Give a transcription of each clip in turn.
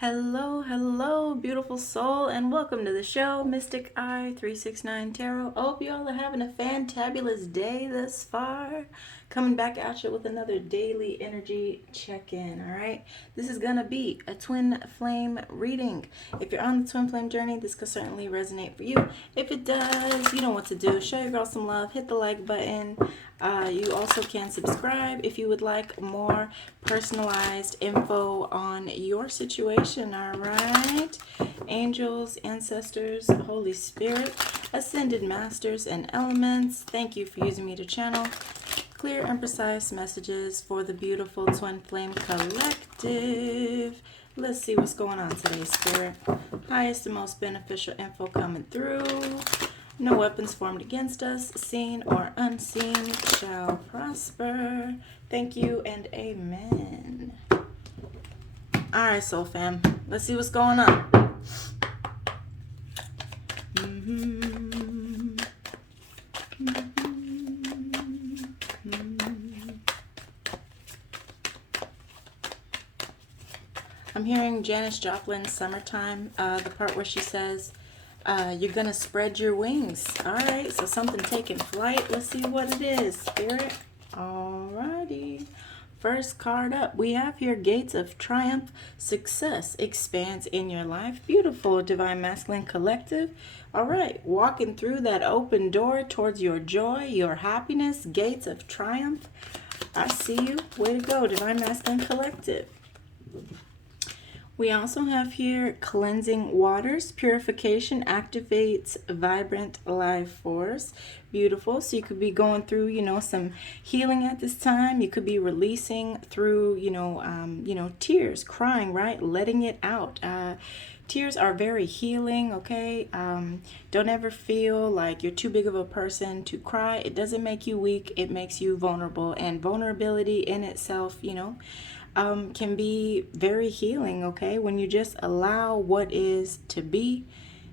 Hello, hello, beautiful soul, and welcome to the show, MysticEye369 Tarot. I hope you all are having a fantabulous day thus far. Coming back at you with another daily energy check-in, all right? This is going to be a twin flame reading. If you're on the twin flame journey, this could certainly resonate for you. If it does, you know what to do. Show your girl some love. Hit the like button. You also can subscribe if you would like more personalized info on your situation, all right? Angels, ancestors, Holy Spirit, ascended masters, and elements, thank you for using me to channel clear and precise messages for the beautiful Twin Flame Collective. Let's see what's going on today, Spirit. Highest and most beneficial info coming through. No weapons formed against us, seen or unseen, shall prosper. Thank you and amen. Alright, soul fam. Let's see what's going on. I'm hearing Janis Joplin's Summertime, the part where she says, you're going to spread your wings. All right, so something taking flight. Let's see what it is, Spirit. Alrighty. First card up, we have here Gates of Triumph. Success expands in your life. Beautiful, Divine Masculine Collective. All right, walking through that open door towards your joy, your happiness. Gates of Triumph. I see you. Way to go, Divine Masculine Collective. We also have here cleansing waters. Purification activates vibrant life force. Beautiful. So you could be going through, you know, some healing at this time. You could be releasing through, tears, crying, right? Letting it out. Tears are very healing, okay? Don't ever feel like you're too big of a person to cry. It doesn't make you weak. It makes you vulnerable. And vulnerability in itself, can be very healing, okay? When you just allow what is to be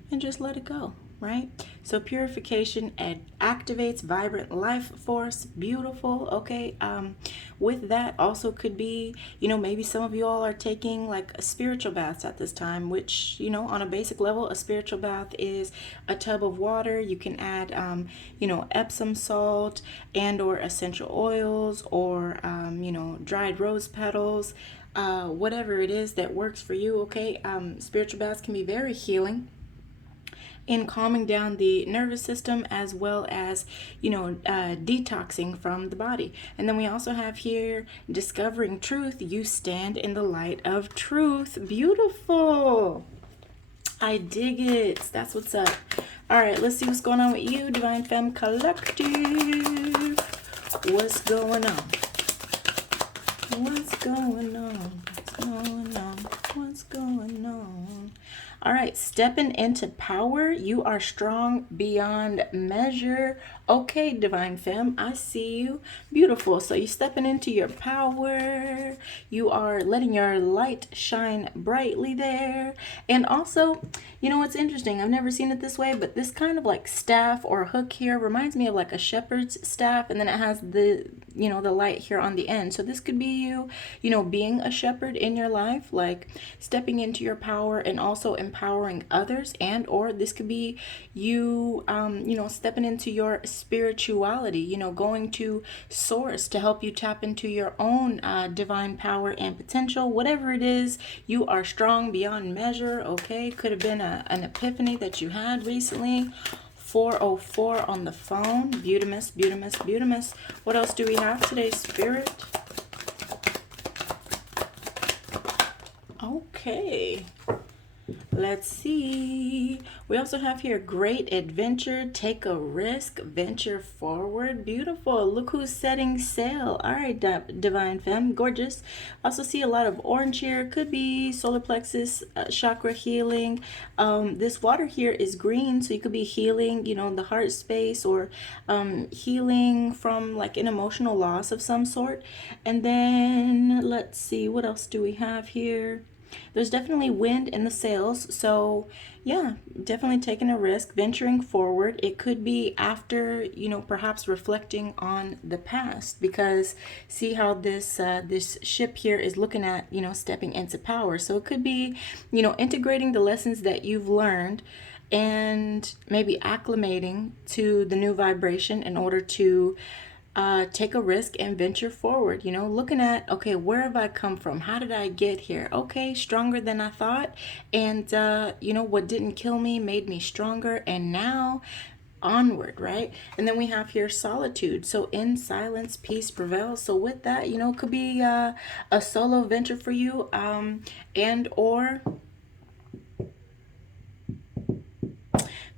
and just let it go, right? So purification activates vibrant life force. Beautiful, okay? With that also could be, maybe some of you all are taking like a spiritual baths at this time, which, on a basic level, a spiritual bath is a tub of water. You can add, Epsom salt and or essential oils or, dried rose petals, whatever it is that works for you, okay? Spiritual baths can be very healing in calming down the nervous system as well as, detoxing from the body. And then we also have here discovering truth. You stand in the light of truth. Beautiful. I dig it. That's what's up. All right, let's see what's going on with you, Divine Femme Collective. What's going on? What's going on? What's going on? What's going on? All right, stepping into power. You are strong beyond measure. Okay, Divine Femme, I see you. Beautiful. So you're stepping into your power. You are letting your light shine brightly there. And also, what's interesting? I've never seen it this way, but this kind of like staff or hook here reminds me of like a shepherd's staff. And then it has the, the light here on the end. So this could be you, being a shepherd in your life, like stepping into your power and also empowering others. And or this could be you, stepping into your spirituality, going to source to help you tap into your own divine power and potential. Whatever it is, you are strong beyond measure, okay? Could have been an epiphany that you had recently. 404 on the phone. Beautimus, beautimus, beautimus. What else do we have today, Spirit? Okay. Let's see. We also have here great adventure, take a risk, venture forward. Beautiful. Look who's setting sail. All right, Divine Femme, gorgeous. Also see a lot of orange here. Could be solar plexus chakra healing. This water here is green, so you could be healing, the heart space or healing from like an emotional loss of some sort. And then let's see, what else do we have here? There's definitely wind in the sails. So yeah, definitely taking a risk, venturing forward. It could be after, you know, perhaps reflecting on the past, because see how this ship here is looking at, you know, stepping into power. So it could be, you know, integrating the lessons that you've learned and maybe acclimating to the new vibration in order to take a risk and venture forward. You know, looking at, okay, where have I come from? How did I get here? Okay, stronger than I thought. And, you know, what didn't kill me made me stronger. And now onward, right? And then we have here solitude. So in silence, peace prevails. So with that, you know, it could be a solo venture for you, and or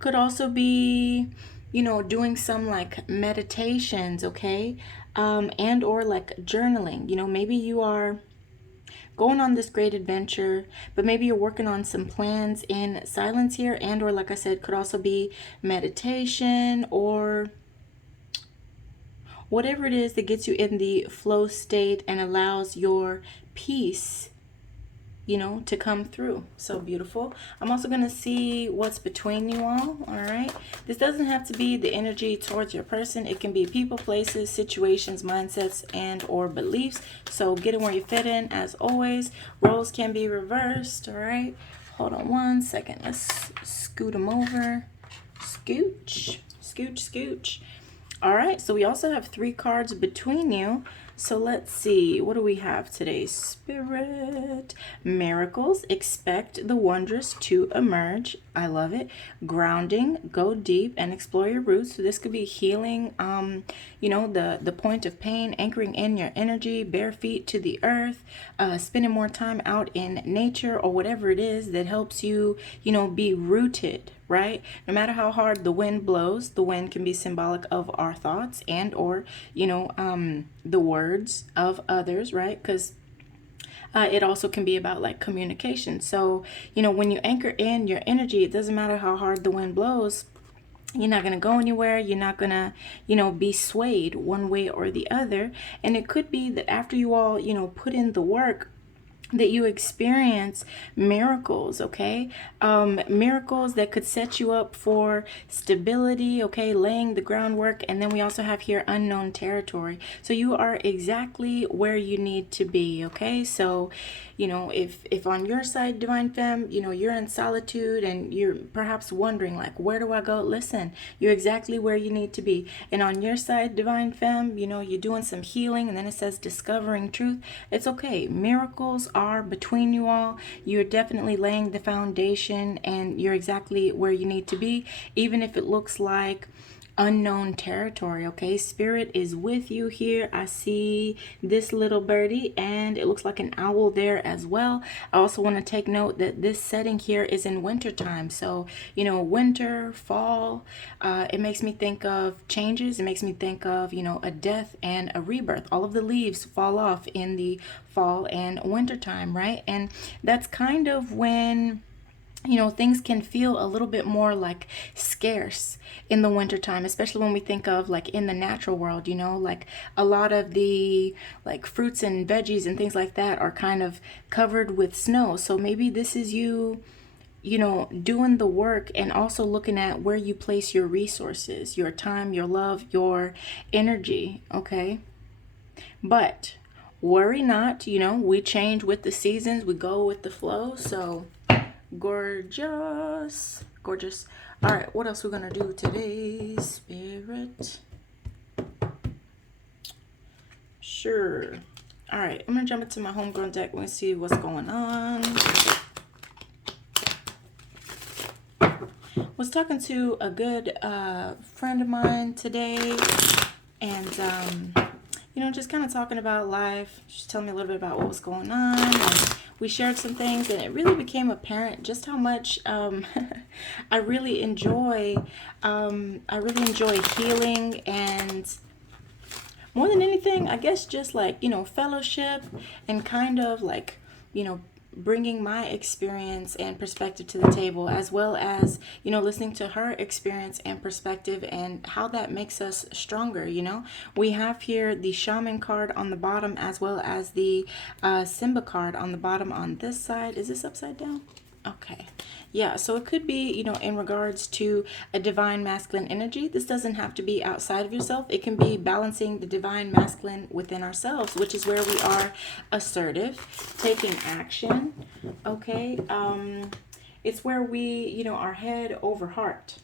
could also be, you know, doing some like meditations, okay? And or like journaling. You know, maybe you are going on this great adventure, but maybe you're working on some plans in silence here, and or like I said, could also be meditation or whatever it is that gets you in the flow state and allows your peace, you know, to come through. So beautiful. I'm also going to see what's between you all right? This doesn't have to be the energy towards your person. It can be people, places, situations, mindsets, and or beliefs. So get in where you fit in. As always, roles can be reversed. All right, hold on one second. Let's scoot them over. Scooch, scooch, scooch. All right, so we also have 3 cards between you. So let's see, what do we have today? Spirit, miracles, expect the wondrous to emerge. I love it. Grounding, go deep and explore your roots. So this could be healing, you know, the point of pain, anchoring in your energy, bare feet to the earth, spending more time out in nature, or whatever it is that helps you, you know, be rooted, right? No matter how hard the wind blows, the wind can be symbolic of our thoughts and or, you know, the words of others, right? Because it also can be about like communication. So, you know, when you anchor in your energy, it doesn't matter how hard the wind blows. You're not going to go anywhere. You're not going to, you know, be swayed one way or the other. And it could be that after you all, you know, put in the work, that you experience miracles, okay? Miracles that could set you up for stability, okay? Laying the groundwork. And then we also have here unknown territory. So you are exactly where you need to be, okay? So, you know, if on your side, Divine Femme, you know, you're in solitude and you're perhaps wondering, like, where do I go? Listen, you're exactly where you need to be. And on your side, Divine Femme, you know, you're doing some healing, and then it says discovering truth. It's okay. Miracles are between you all. You're definitely laying the foundation, and you're exactly where you need to be, even if it looks like unknown territory, okay? Spirit is with you here. I see this little birdie, and it looks like an owl there as well. I also want to take note that this setting here is in winter time. So, you know, winter, fall, it makes me think of changes. It makes me think of, you know, a death and a rebirth. All of the leaves fall off in the fall and winter time, right? And that's kind of when, you know, things can feel a little bit more like scarce in the wintertime, especially when we think of like in the natural world, you know, like a lot of the like fruits and veggies and things like that are kind of covered with snow. So maybe this is you, you know, doing the work and also looking at where you place your resources, your time, your love, your energy, okay? But worry not, you know, we change with the seasons, we go with the flow. So gorgeous, gorgeous. All right, what else we're gonna do today? Spirit, sure. All right, I'm gonna jump into my homegrown deck. We're gonna see what's going on. Was talking to a good friend of mine today, and you know, just kind of talking about life. She's telling me a little bit about what was going on, and we shared some things, and it really became apparent just how much I really enjoy healing, and more than anything, I guess just like, you know, fellowship and kind of like, you know, bringing my experience and perspective to the table, as well as, you know, listening to her experience and perspective and how that makes us stronger. You know, we have here the shaman card on the bottom, as well as the Simba card on the bottom on this side. Is this upside down? Okay. Yeah, so it could be, you know, in regards to a divine masculine energy. This doesn't have to be outside of yourself. It can be balancing the divine masculine within ourselves, which is where we are assertive, taking action. Okay. It's where we, you know, are head over heart.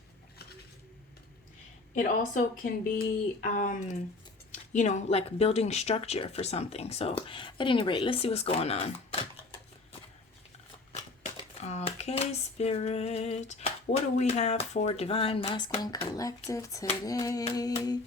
It also can be, you know, like building structure for something. So at any rate, let's see what's going on. Okay, Spirit, what do we have for Divine Masculine Collective today?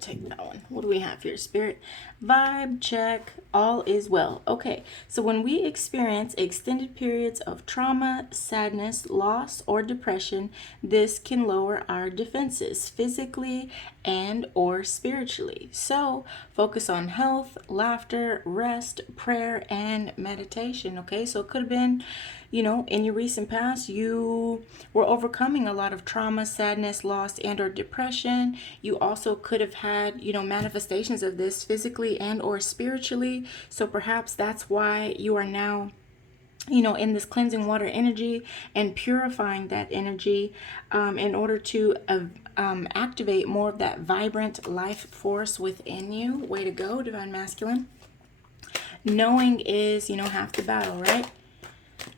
Take that one. What do we have here, Spirit? Vibe check. All is well. Okay, so when we experience extended periods of trauma, sadness, loss, or depression, this can lower our defenses physically and or spiritually. So focus on health, laughter, rest, prayer, and meditation. Okay, so it could have been, you know, in your recent past, you were overcoming a lot of trauma, sadness, loss, and or depression. You also could have had, you know, manifestations of this physically and or spiritually. So perhaps that's why you are now, you know, in this cleansing water energy and purifying that energy in order to activate more of that vibrant life force within you. Way to go, Divine Masculine. Knowing is, you know, half the battle, right?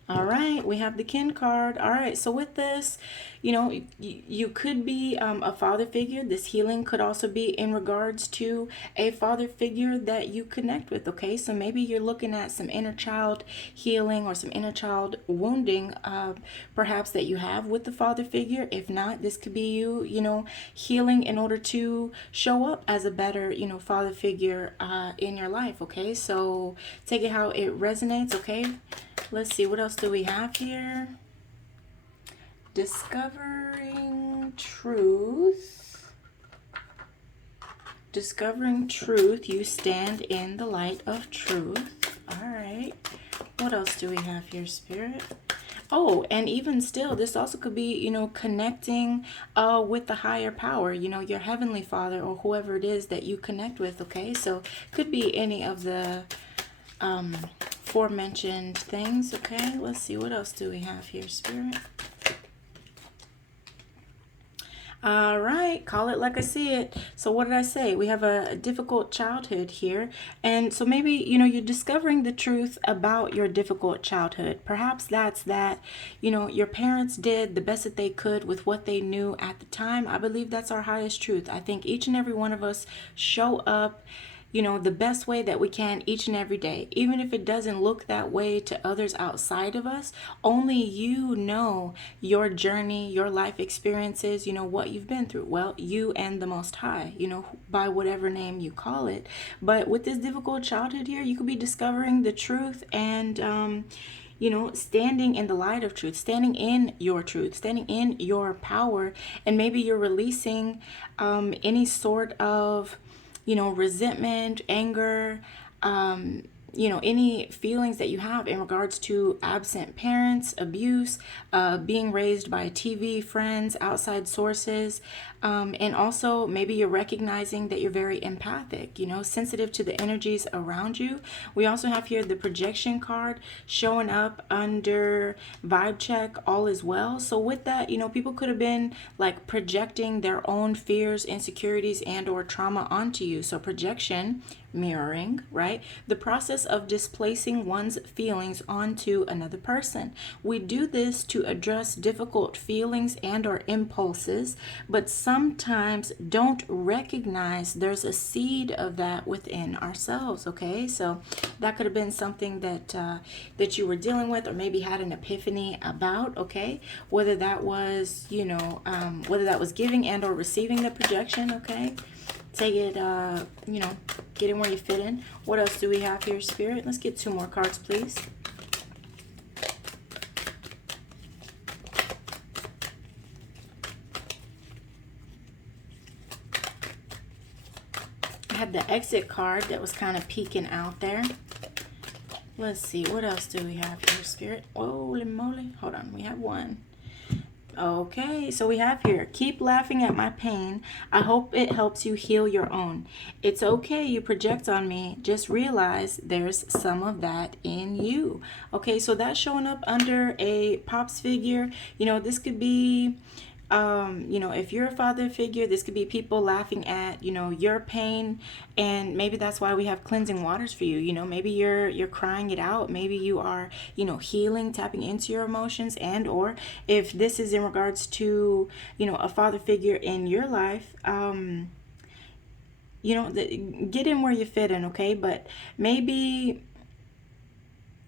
All right, we have the kin card. All right, so with this, you know, you could be a father figure. This healing could also be in regards to a father figure that you connect with, okay? So maybe you're looking at some inner child healing or some inner child wounding, perhaps that you have with the father figure. If not, this could be you, you know, healing in order to show up as a better, you know, father figure in your life, okay? So take it how it resonates, okay? Let's see, what else do we have here? Discovering truth. Discovering truth. You stand in the light of truth. All right. What else do we have here, Spirit? Oh, and even still, this also could be, you know, connecting with the higher power, you know, your heavenly Father or whoever it is that you connect with, okay? So could be any of the aforementioned things, okay? Let's see, what else do we have here, Spirit? All right, call it like I see it. So what did I say? We have a difficult childhood here. And so maybe, you know, you're discovering the truth about your difficult childhood. Perhaps that's that, you know, your parents did the best that they could with what they knew at the time. I believe that's our highest truth. I think each and every one of us show up, you know, the best way that we can each and every day. Even if it doesn't look that way to others outside of us, only you know your journey, your life experiences, you know, what you've been through. Well, you and the Most High, you know, by whatever name you call it. But with this difficult childhood here, you could be discovering the truth and, you know, standing in the light of truth, standing in your truth, standing in your power. And maybe you're releasing any sort of, you know, resentment, anger, you know, any feelings that you have in regards to absent parents, abuse, being raised by TV, friends, outside sources. And also maybe you're recognizing that you're very empathic, you know, sensitive to the energies around you. We also have here the projection card showing up under vibe check, all is well. So with that, you know, people could have been like projecting their own fears, insecurities, and or trauma onto you. So projection, mirroring, right? The process process of displacing one's feelings onto another person. We do this to address difficult feelings and or impulses, but sometimes don't recognize there's a seed of that within ourselves. Okay, so that could have been something that that you were dealing with, or maybe had an epiphany about. Okay, whether that was, whether that was giving and or receiving the projection. Okay, take it, get in where you fit in. What else do we have here, Spirit? Let's get 2 more cards, please. I had the exit card that was kind of peeking out there. Let's see, what else do we have here, Spirit? Holy moly. Hold on, we have 1. Okay, so we have here, keep laughing at my pain. I hope it helps you heal your own. It's okay you project on me. Just realize there's some of that in you. Okay, so that's showing up under a pops figure. This could be, if you're a father figure, this could be people laughing at, your pain. And maybe that's why we have cleansing waters for you. Maybe you're crying it out. Maybe you are, healing, tapping into your emotions. And or if this is in regards to, a father figure in your life, get in where you fit in, okay? But maybe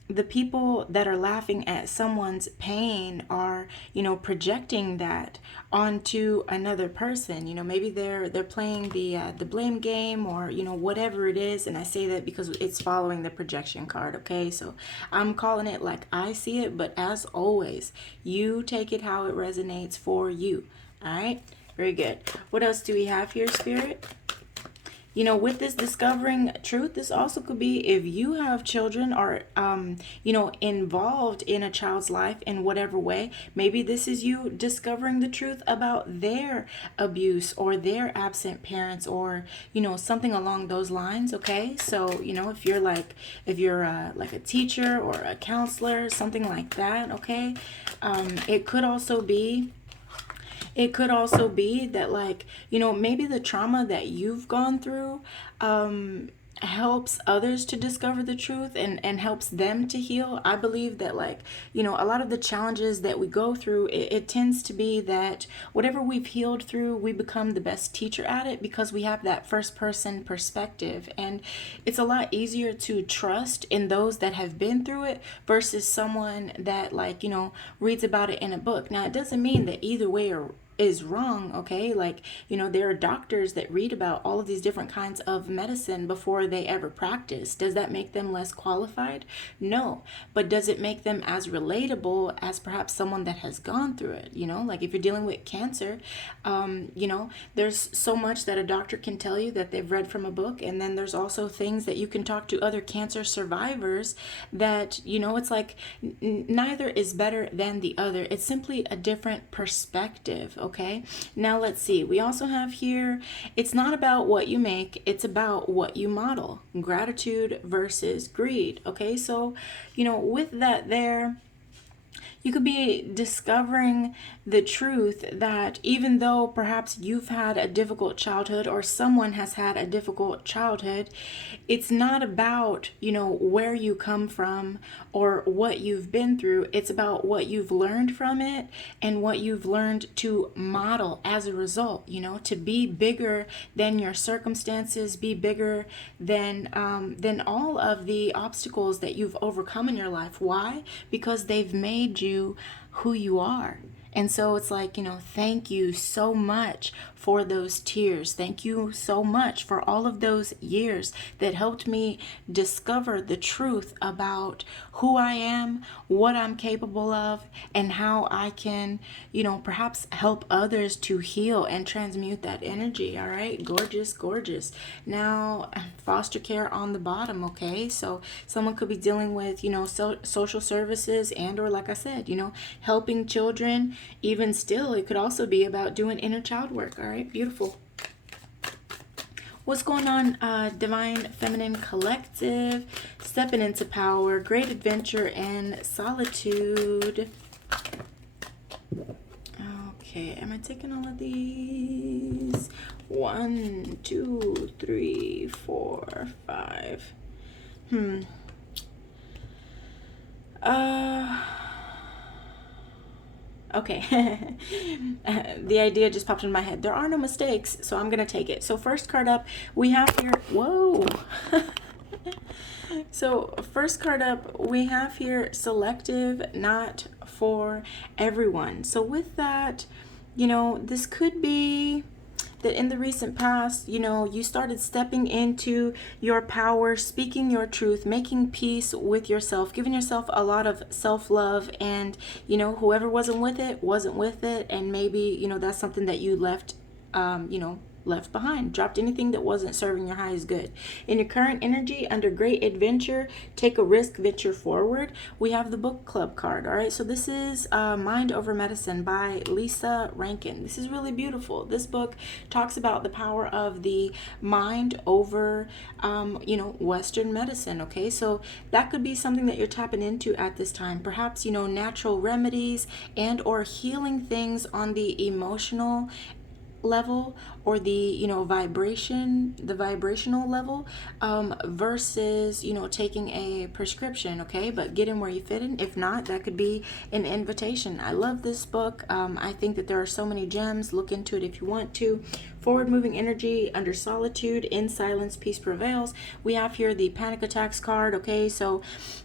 the people that are laughing at someone's pain are, projecting that onto another person. Maybe they're playing the blame game, or whatever it is. And I say that because it's following the projection card. Okay, so I'm calling it like I see it, but as always, you take it how it resonates for you. All right, very good. What else do we have here, Spirit? With this discovering truth, this also could be if you have children or, involved in a child's life in whatever way. Maybe this is you discovering the truth about their abuse or their absent parents, or, something along those lines. Okay. So, if you're like a teacher or a counselor, something like that. Okay. It could also be that, maybe the trauma that you've gone through helps others to discover the truth and helps them to heal. I believe that, a lot of the challenges that we go through, it tends to be that whatever we've healed through, we become the best teacher at it because we have that first person perspective. And it's a lot easier to trust in those that have been through it versus someone that, reads about it in a book. Now, it doesn't mean that either way is wrong. Okay, there are doctors that read about all of these different kinds of medicine before they ever practice. Does that make them less qualified? No. But does it make them as relatable as perhaps someone that has gone through it? If you're dealing with cancer, there's so much that a doctor can tell you that they've read from a book, and then there's also things that you can talk to other cancer survivors that, it's like neither is better than the other. It's simply a different perspective. Okay, now let's see. We also have here, it's not about what you make, it's about what you model. Gratitude versus greed. Okay, so, with that there, you could be discovering the truth that even though perhaps you've had a difficult childhood or someone has had a difficult childhood, it's not about, where you come from or what you've been through. It's about what you've learned from it and what you've learned to model as a result, to be bigger than your circumstances, be bigger than all of the obstacles that you've overcome in your life. Why? Because they've made you who you are. And so it's like, thank you so much for those tears. Thank you so much for all of those years that helped me discover the truth about who I am, what I'm capable of, and how I can, perhaps help others to heal and transmute that energy. All right. Gorgeous, gorgeous. Now, foster care on the bottom. Okay. So someone could be dealing with, social services and, or like I said, helping children. Even still, it could also be about doing inner child work. All right, beautiful. What's going on, Divine Feminine Collective? Stepping into power, great adventure, and solitude. Okay, am I taking all of these? 1, 2, 3, 4, 5. Okay. The idea just popped in my head. There are no mistakes, so I'm going to take it. So first card up, we have here, whoa. So first card up, we have here selective, not for everyone. So with that, you know, this could be that in the recent past, you know, you started stepping into your power, speaking your truth, making peace with yourself, giving yourself a lot of self-love, and, you know, whoever wasn't with it, wasn't with it, and maybe, you know, that's something that you left, you know, left behind, dropped anything that wasn't serving your highest good. In your current energy, under great adventure, take a risk, venture forward, we have the book club card. All right, so this is Mind Over Medicine by Lisa Rankin. This is really beautiful. This book talks about the power of the mind over you know, Western medicine. Okay, so that could be something that you're tapping into at this time. Perhaps, you know, natural remedies and or healing things on the emotional level, or the, you know, the vibrational level, versus, you know, taking a prescription. Okay, but get in where you fit in. If not, that could be an invitation. I love this book. I think that there are so many gems. Look into it if you want to. Forward moving energy, under solitude, in silence, peace prevails. We have here the panic attacks card. Okay, so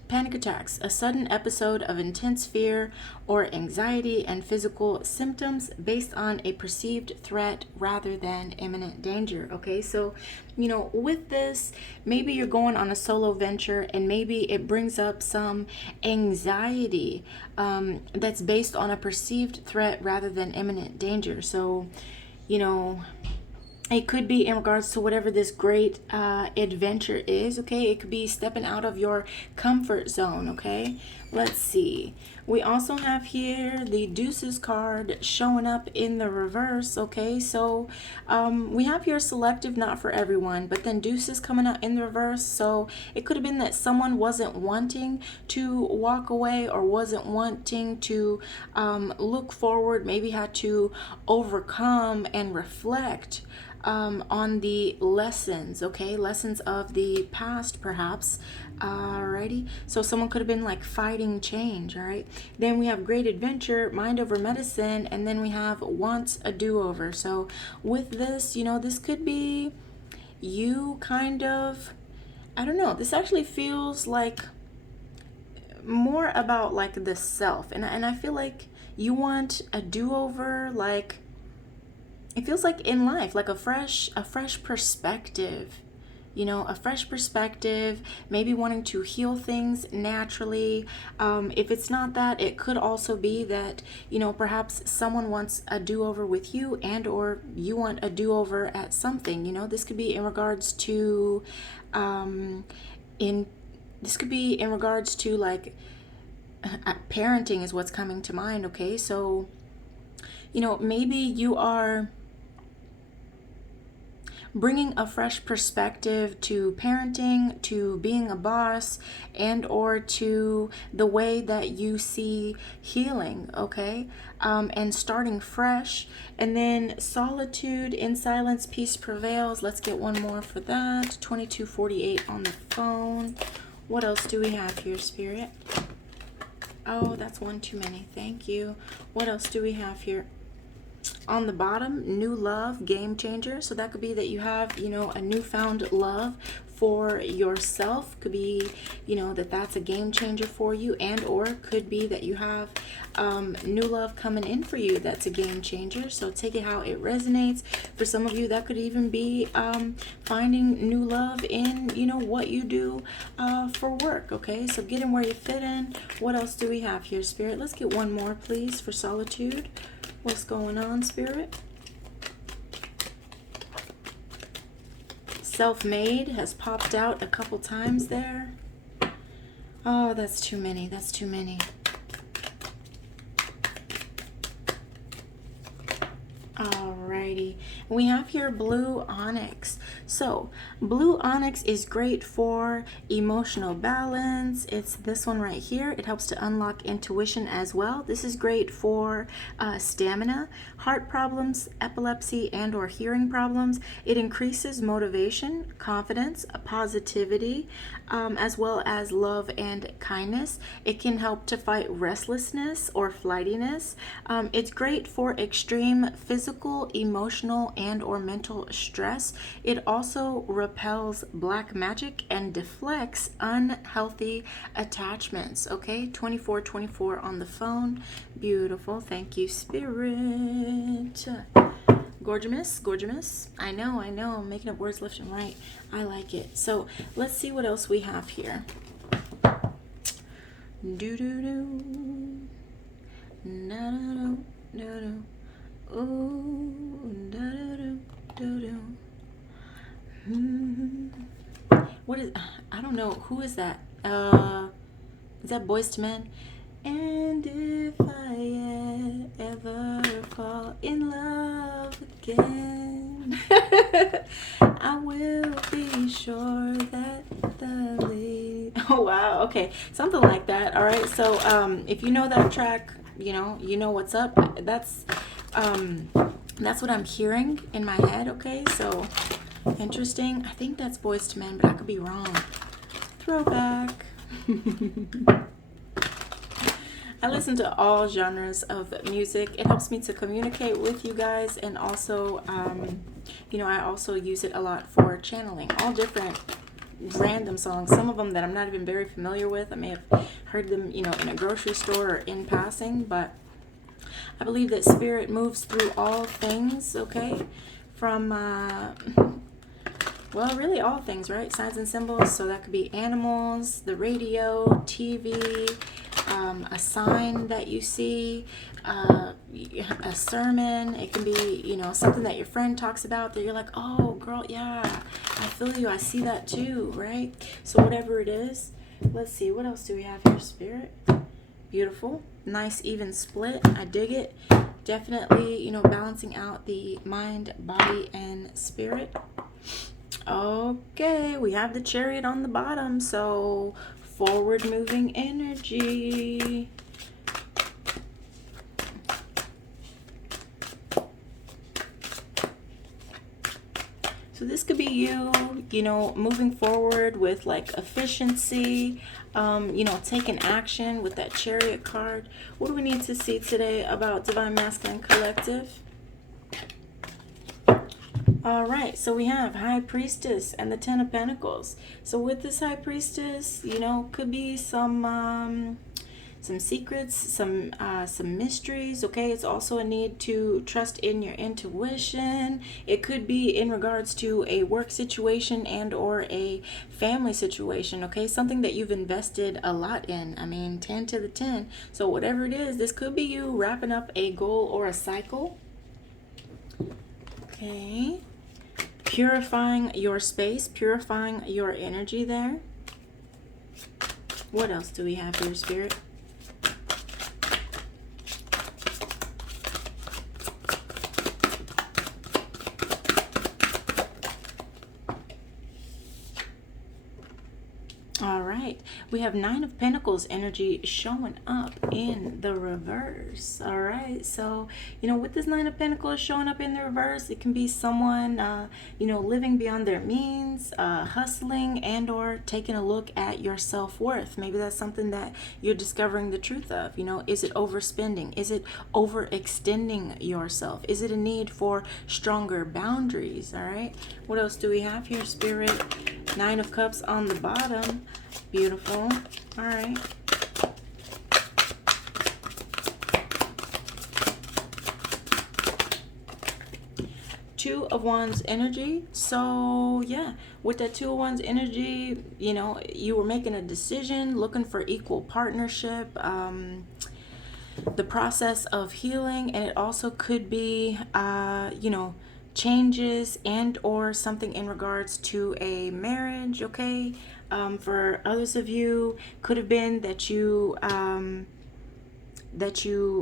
panic attacks, a sudden episode of intense fear or anxiety and physical symptoms based on a perceived threat rather than imminent danger. Okay, so, you know, with this, maybe you're going on a solo venture and maybe it brings up some anxiety that's based on a perceived threat rather than imminent danger. So, you know, it could be in regards to whatever this great adventure is. Okay, it could be stepping out of your comfort zone. Okay, let's see. We also have here the Deuces card showing up in the reverse. Okay, so we have here selective, not for everyone, but then Deuces coming out in the reverse. So it could have been that someone wasn't wanting to walk away or wasn't wanting to look forward, maybe had to overcome and reflect on the lessons, okay? Lessons of the past, perhaps. Alrighty. So someone could have been like fighting change, all right? Then we have great adventure, mind over medicine, and then we have wants a do-over. So with this, you know, this could be you kind of, I don't know, this actually feels like more about like the self. And I feel like you want a do-over, like it feels like in life, like a fresh perspective, you know, a fresh perspective, maybe wanting to heal things naturally. If it's not that, it could also be that, you know, perhaps someone wants a do-over with you, and or you want a do-over at something. You know, this could be in regards to this could be in regards to like parenting is what's coming to mind. Okay, so, you know, maybe you are bringing a fresh perspective to parenting, to being a boss, and or to the way that you see healing. Okay, and starting fresh. And then solitude, in silence, peace prevails. Let's get one more for that. 2248 on the phone. What else do we have here, Spirit? Oh, that's one too many. Thank you. What else do we have here? On the bottom, new love, game changer. So that could be that you have, you know, a newfound love for yourself. Could be, you know, that that's a game changer for you, and or could be that you have new love coming in for you that's a game changer. So take it how it resonates. For some of you, that could even be finding new love in, you know, what you do for work. Okay, so get in where you fit in. What else do we have here, Spirit? Let's get one more, please, for solitude. What's going on, Spirit? Self-made has popped out a couple times there. Oh, that's too many. That's too many. Alrighty. Alrighty. We have here blue onyx. So blue onyx is great for emotional balance. It's this one right here. It helps to unlock intuition as well. This is great for stamina, heart problems, epilepsy, and or hearing problems. It increases motivation, confidence, positivity, as well as love and kindness. It can help to fight restlessness or flightiness. It's great for extreme physical, emotional, and or mental stress. It also repels black magic and deflects unhealthy attachments. Okay, 2424 on the phone. Beautiful. Thank you, Spirit. Gorgeous, gorgeous. I know, I'm making up words left and right. I like it. So let's see what else we have here. Do-do-do. No. Ooh, do-do-do. What is, I don't know. Who is that? Is that Boyz II Men? And if I ever fall in love again, I will be sure that the lady... Oh, wow. Okay. Something like that. All right. So if you know that track, you know what's up. That's what I'm hearing in my head. Okay. So interesting. I think that's Boyz II Men, but I could be wrong. Throwback. I listen to all genres of music. It helps me to communicate with you guys, and also, I also use it a lot for channeling. All different random songs. Some of them that I'm not even very familiar with. I may have heard them, in a grocery store or in passing, but I believe that spirit moves through all things, okay? From, well, really all things, right? Signs and symbols. So that could be animals, the radio, TV, a sign that you see, a sermon. It can be, something that your friend talks about that you're like, oh, girl, yeah, I feel you. I see that too, right? So whatever it is. Let's see. What else do we have here, Spirit? Beautiful. Nice even split. I dig it. Definitely, balancing out the mind, body, and spirit. Okay, we have the Chariot on the bottom, so forward moving energy. So this could be you, moving forward with like efficiency, taking action with that Chariot card. What do we need to see today about Divine Masculine Collective? All right, so we have High Priestess and the Ten of Pentacles. So with this High Priestess, could be some secrets, some mysteries. Okay, it's also a need to trust in your intuition. It could be in regards to a work situation and or a family situation. Okay, something that you've invested a lot in. I mean, 10 to the 10. So whatever it is, this could be you wrapping up a goal or a cycle. Okay. Purifying your space, purifying your energy there. What else do we have here, Spirit? All right, we have Nine of Pentacles energy showing up in the reverse. All right, so with this Nine of Pentacles showing up in the reverse, it can be someone living beyond their means, hustling, and or taking a look at your self-worth. Maybe that's something that you're discovering the truth of. Is it overspending? Is it overextending yourself? Is it a need for stronger boundaries? All right, what else do we have here, Spirit? Nine of Cups on the bottom. Beautiful. All right. Two of Wands energy. So yeah, with that Two of Wands energy, you were making a decision, looking for equal partnership, the process of healing, and it also could be changes and or something in regards to a marriage. Okay, for others of you, could have been that you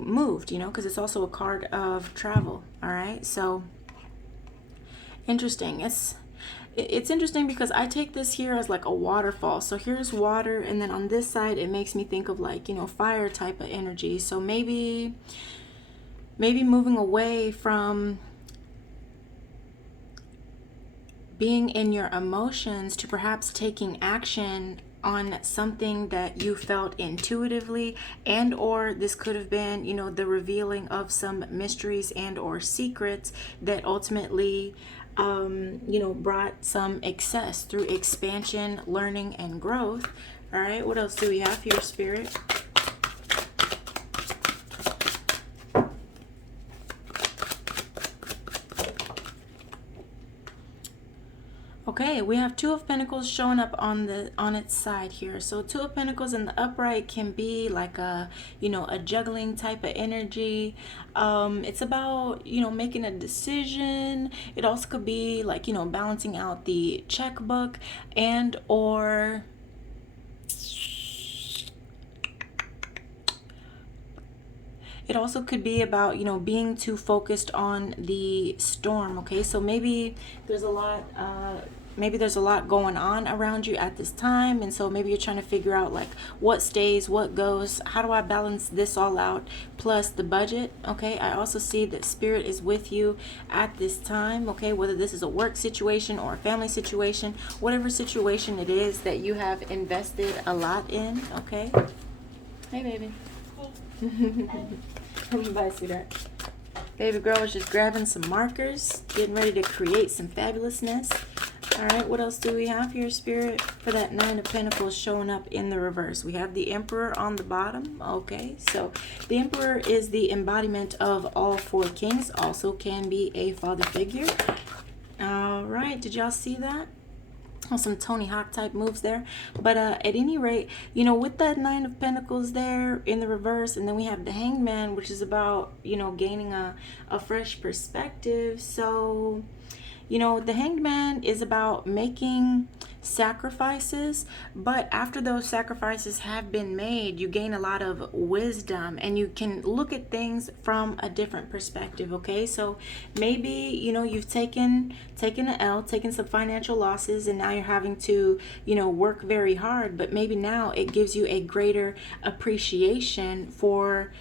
moved, because it's also a card of travel. All right, so Interesting. It's interesting because I take this here as like a waterfall. So here's water, and then on this side it makes me think of like, you know, fire type of energy. So maybe moving away from being in your emotions to perhaps taking action on something that you felt intuitively, and or this could have been, you know, the revealing of some mysteries and or secrets that ultimately you know, brought some excess through expansion, learning, and growth. All right, what else do we have here, Spirit? Okay, we have Two of Pentacles showing up on its side here. So Two of Pentacles in the upright can be like a, you know, a juggling type of energy. It's about, you know, making a decision. It also could be like, you know, balancing out the checkbook, and or it also could be about, you know, being too focused on the storm. Okay, so maybe there's a lot going on around you at this time, and so maybe you're trying to figure out like what stays, what goes, how do I balance this all out, plus the budget. Okay, I also see that Spirit is with you at this time. Okay, whether this is a work situation or a family situation, whatever situation it is that you have invested a lot in. Okay, hey baby. Bye, sweetheart. Baby girl was just grabbing some markers, getting ready to create some fabulousness. All right, what else do we have here, Spirit, for that Nine of Pentacles showing up in the reverse? We have the Emperor on the bottom. Okay, so the Emperor is the embodiment of all four kings, also can be a father figure. All right, did y'all see that? Oh, some Tony Hawk type moves there. But at any rate, you know, with that Nine of Pentacles there in the reverse, and then we have the Hangman, which is about, you know, gaining a fresh perspective. So, you know, the Hangman is about making sacrifices, but after those sacrifices have been made, you gain a lot of wisdom and you can look at things from a different perspective. Okay, so maybe, you know, you've taken an L, taken some financial losses, and now you're having to, you know, work very hard, but maybe now it gives you a greater appreciation for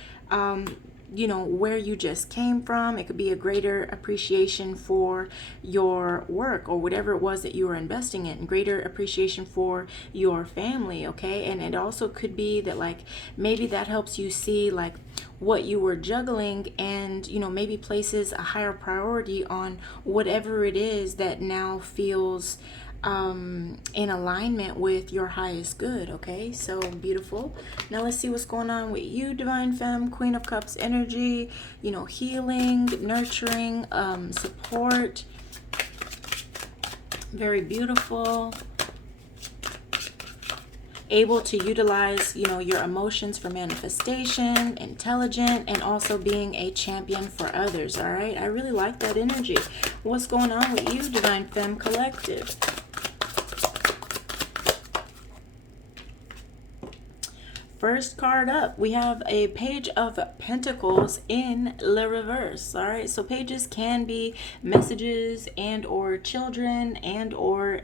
you know, where you just came from. It could be a greater appreciation for your work or whatever it was that you were investing in, greater appreciation for your family. Okay, and it also could be that like maybe that helps you see like what you were juggling, and, you know, maybe places a higher priority on whatever it is that now feels in alignment with your highest good. Okay, so beautiful. Now let's see what's going on with you, Divine Femme, Queen of Cups energy. You know, healing, nurturing, support. Very beautiful. Able to utilize, you know, your emotions for manifestation, intelligent, and also being a champion for others. All right, I really like that energy. What's going on with you, Divine Femme Collective? First card up, we have a Page of Pentacles in the reverse. All right, so pages can be messages and or children and or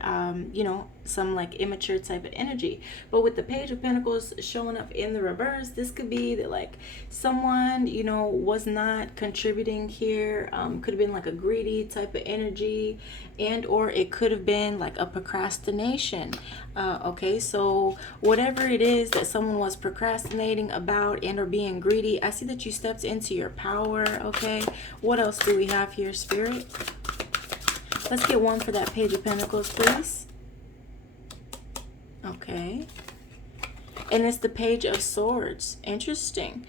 you know, some like immature type of energy. But with the Page of Pentacles showing up in the reverse, this could be that like someone, you know, was not contributing here. Could have been like a greedy type of energy, and or it could have been like a procrastination. Okay, so whatever it is that someone was procrastinating about and or being greedy, I see that you stepped into your power. Okay, what else do we have here, Spirit? Let's get one for that Page of Pentacles, please. Okay, and it's the Page of Swords. Interesting.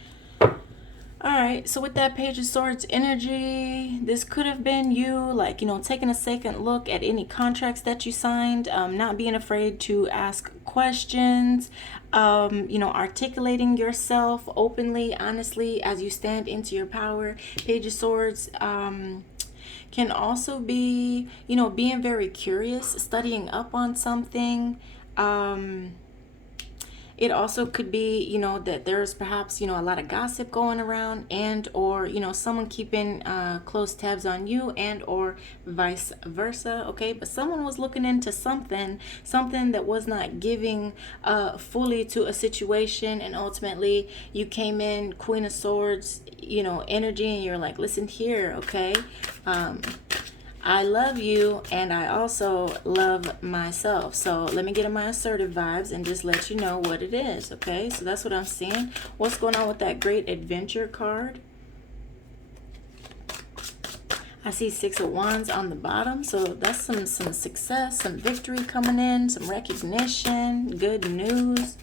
All right, so with that Page of Swords energy, this could have been you, like, you know, taking a second look at any contracts that you signed, not being afraid to ask questions, you know, articulating yourself openly, honestly, as you stand into your power. Page of Swords can also be, you know, being very curious, studying up on something. It also could be, you know, that there's perhaps, you know, a lot of gossip going around, and or, you know, someone keeping close tabs on you, and or vice versa. Okay, but someone was looking into something that was not giving fully to a situation, and ultimately you came in Queen of Swords, you know, energy, and you're like, listen here, okay, I love you, and I also love myself. So let me get in my assertive vibes and just let you know what it is, okay? So that's what I'm seeing. What's going on with that Great Adventure card? I see 6 of Wands on the bottom, so that's some success, some victory coming in, some recognition, good news.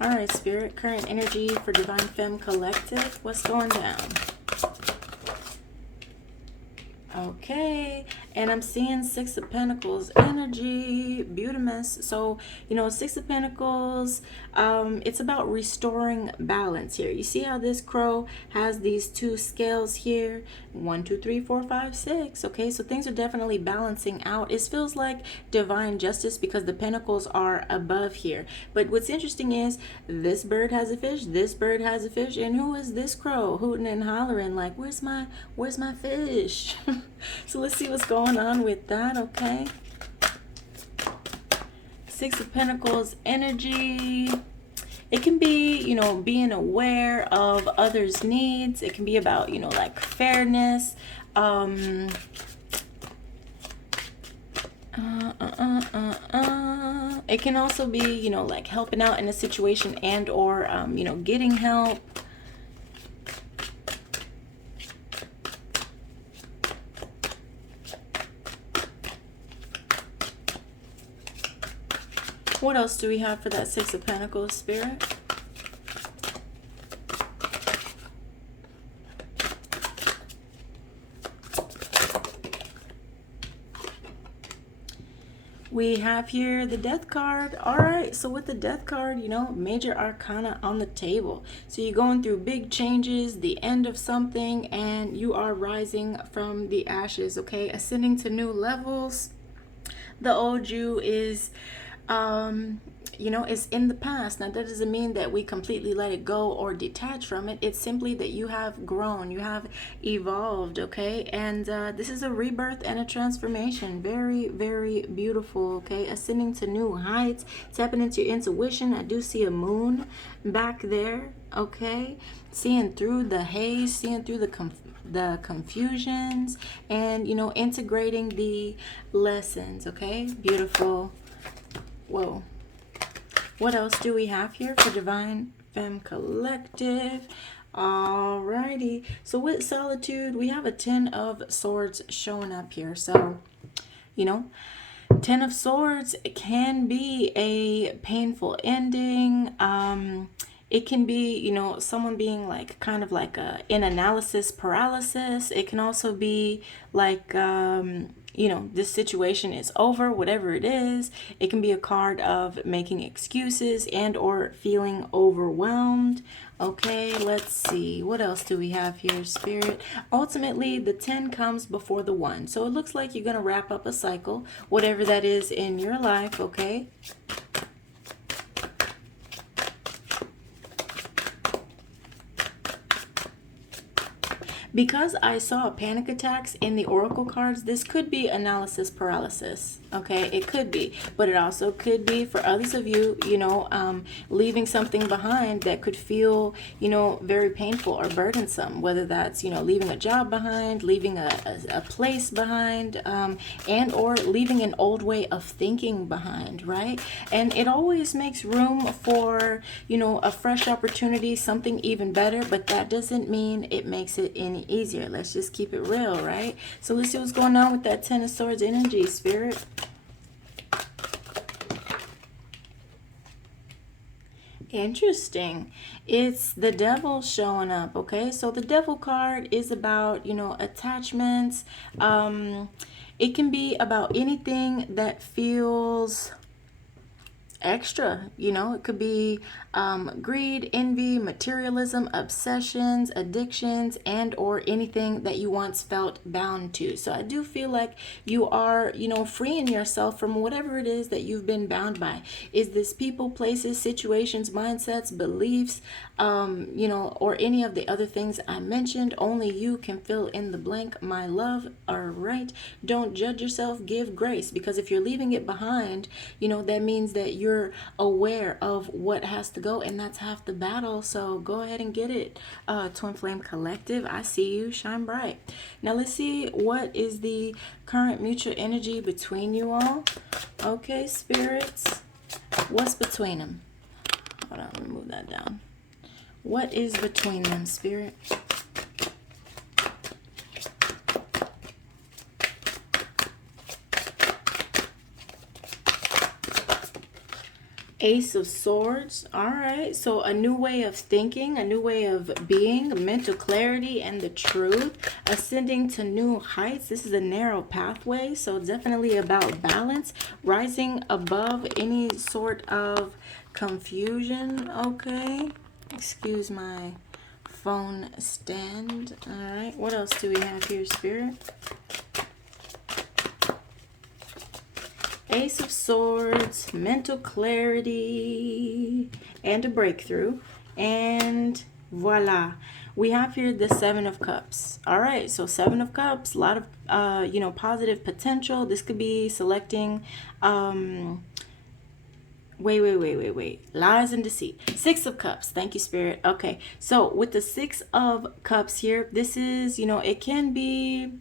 All right, Spirit, current energy for Divine Femme Collective. What's going down? Okay, and I'm seeing 6 of Pentacles energy, beautimous. So, you know, 6 of Pentacles, it's about restoring balance here. You see how this crow has these 2 scales here? 1, 2, 3, 4, 5, 6. Okay, so things are definitely balancing out. It feels like divine justice because the pentacles are above here. But what's interesting is this bird has a fish, this bird has a fish, and who is this crow hooting and hollering like, where's my fish? So let's see what's going on with that, okay? 6 of Pentacles energy. It can be, you know, being aware of others' needs. It can be about, you know, like fairness. It can also be, you know, like helping out in a situation, and or, you know, getting help. What else do we have for that 6 of Pentacles, Spirit? We have here the Death card. All right, so with the Death card, you know, major arcana on the table. So you're going through big changes, the end of something, and you are rising from the ashes, okay? Ascending to new levels. The old you is, you know, is in the past. Now, that doesn't mean that we completely let it go or detach from it. It's simply that you have grown, you have evolved, okay? And this is a rebirth and a transformation. Very, very beautiful, okay? Ascending to new heights, tapping into your intuition. I do see a moon back there, okay? Seeing through the haze, seeing through the confusions, and, you know, integrating the lessons, okay? Beautiful. Whoa. What else do we have here for Divine Femme Collective? Alrighty. So with Solitude, we have a 10 of Swords showing up here. So, you know, 10 of Swords can be a painful ending. It can be, you know, someone being like kind of like in analysis paralysis. It can also be like, you know, this situation is over, whatever it is. It can be a card of making excuses and or feeling overwhelmed. Okay, let's see. What else do we have here, Spirit? Ultimately, the 10 comes before the 1. So it looks like you're going to wrap up a cycle, whatever that is in your life, okay? Because I saw panic attacks in the oracle cards, this could be analysis paralysis. Okay, it could be, but it also could be for others of you, you know, leaving something behind that could feel, you know, very painful or burdensome, whether that's, you know, leaving a job behind, leaving a place behind, and or leaving an old way of thinking behind, right? And it always makes room for, you know, a fresh opportunity, something even better, but that doesn't mean it makes it any easier. Let's just keep it real, right? So let's see what's going on with that 10 of Swords energy, Spirit. Interesting. It's the Devil showing up, okay? So the Devil card is about, you know, attachments. It can be about anything that feels extra. You know, it could be greed, envy, materialism, obsessions, addictions, and or anything that you once felt bound to. So I do feel like you are, you know, freeing yourself from whatever it is that you've been bound by. Is this people, places, situations, mindsets, beliefs, you know, or any of the other things I mentioned? Only you can fill in the blank, my love. All right. Don't judge yourself, give grace, because if you're leaving it behind, you know, that means that you're aware of what has to go, and that's half the battle. So go ahead and get it, Twin Flame Collective. I see you. Shine bright. Now let's see, what is the current mutual energy between you all? Okay, spirits, what's between them? Hold on, let me move that down. What is between them, spirit? Ace of Swords. All right. So a new way of thinking, a new way of being, mental clarity and the truth, ascending to new heights. This is a narrow pathway. So definitely about balance, rising above any sort of confusion. Okay. Excuse my phone stand. All right. What else do we have here, Spirit? Ace of Swords, mental clarity, and a breakthrough. And voila. We have here the Seven of Cups. All right, so Seven of Cups, a lot of, you know, positive potential. This could be selecting, wait. Lies and deceit. Six of Cups. Thank you, Spirit. Okay, so with the Six of Cups here, this is, you know, it can be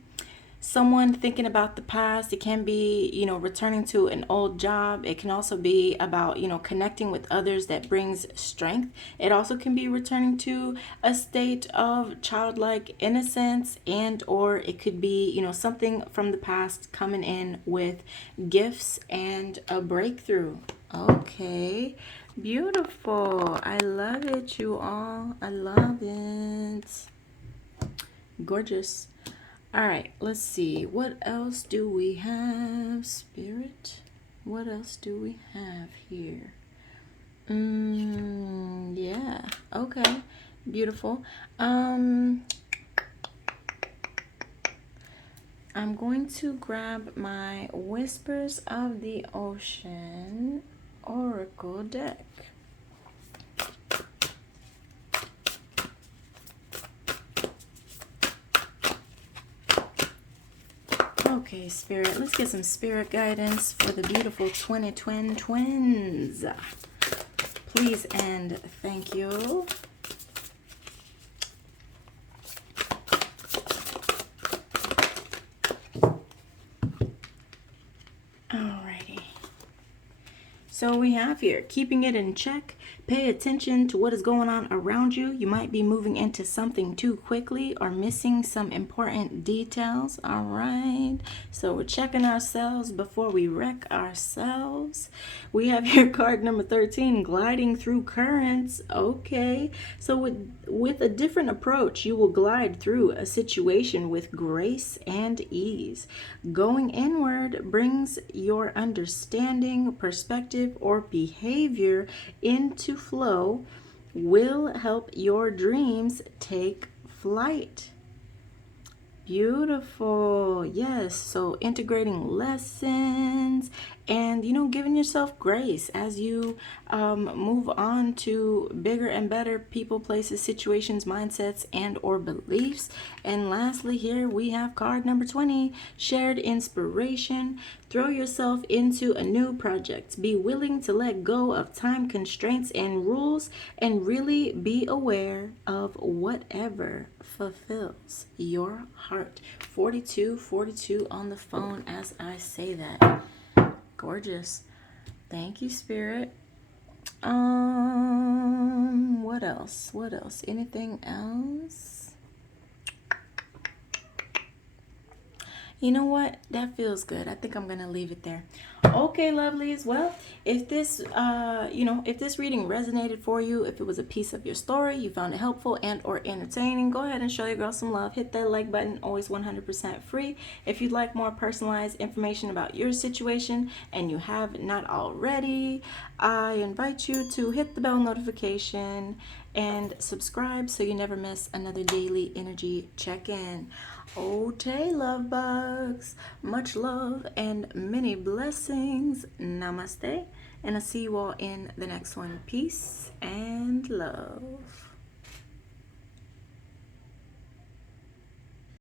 someone thinking about the past. It can be, you know, returning to an old job. It can also be about, you know, connecting with others that brings strength. It also can be returning to a state of childlike innocence, and or it could be, you know, something from the past coming in with gifts and a breakthrough. Okay, beautiful. I love it, you all. I love it. Gorgeous. All right, let's see. What else do we have, Spirit? What else do we have here? Yeah. Okay. Beautiful. I'm going to grab my Whispers of the Ocean Oracle deck. Okay, Spirit, let's get some spirit guidance for the beautiful twins. Please and thank you. Alrighty. So we have here, keeping it in check. Pay attention to what is going on around you. You might be moving into something too quickly or missing some important details. All right. So we're checking ourselves before we wreck ourselves. We have here card number 13, gliding through currents. Okay. So with a different approach, you will glide through a situation with grace and ease. Going inward brings your understanding, perspective, or behavior into flow, will help your dreams take flight. Beautiful. Yes. So integrating lessons and, you know, giving yourself grace as you move on to bigger and better people, places, situations, mindsets, and or beliefs. And lastly, here we have card number 20, shared inspiration. Throw yourself into a new project. Be willing to let go of time constraints and rules, and really be aware of whatever fulfills your heart. 4242 on the phone as I say that. Gorgeous. Thank you, Spirit. What else? Anything else? You know what? That feels good. I think I'm gonna leave it there. Okay, lovelies. Well, if this, if this reading resonated for you, if it was a piece of your story, you found it helpful and or entertaining, go ahead and show your girl some love. Hit that like button. Always 100% free. If you'd like more personalized information about your situation and you have not already, I invite you to hit the bell notification and subscribe so you never miss another daily energy check-in. Okay, love bugs. Much love and many blessings. Namaste. And I'll see you all in the next one. Peace and love.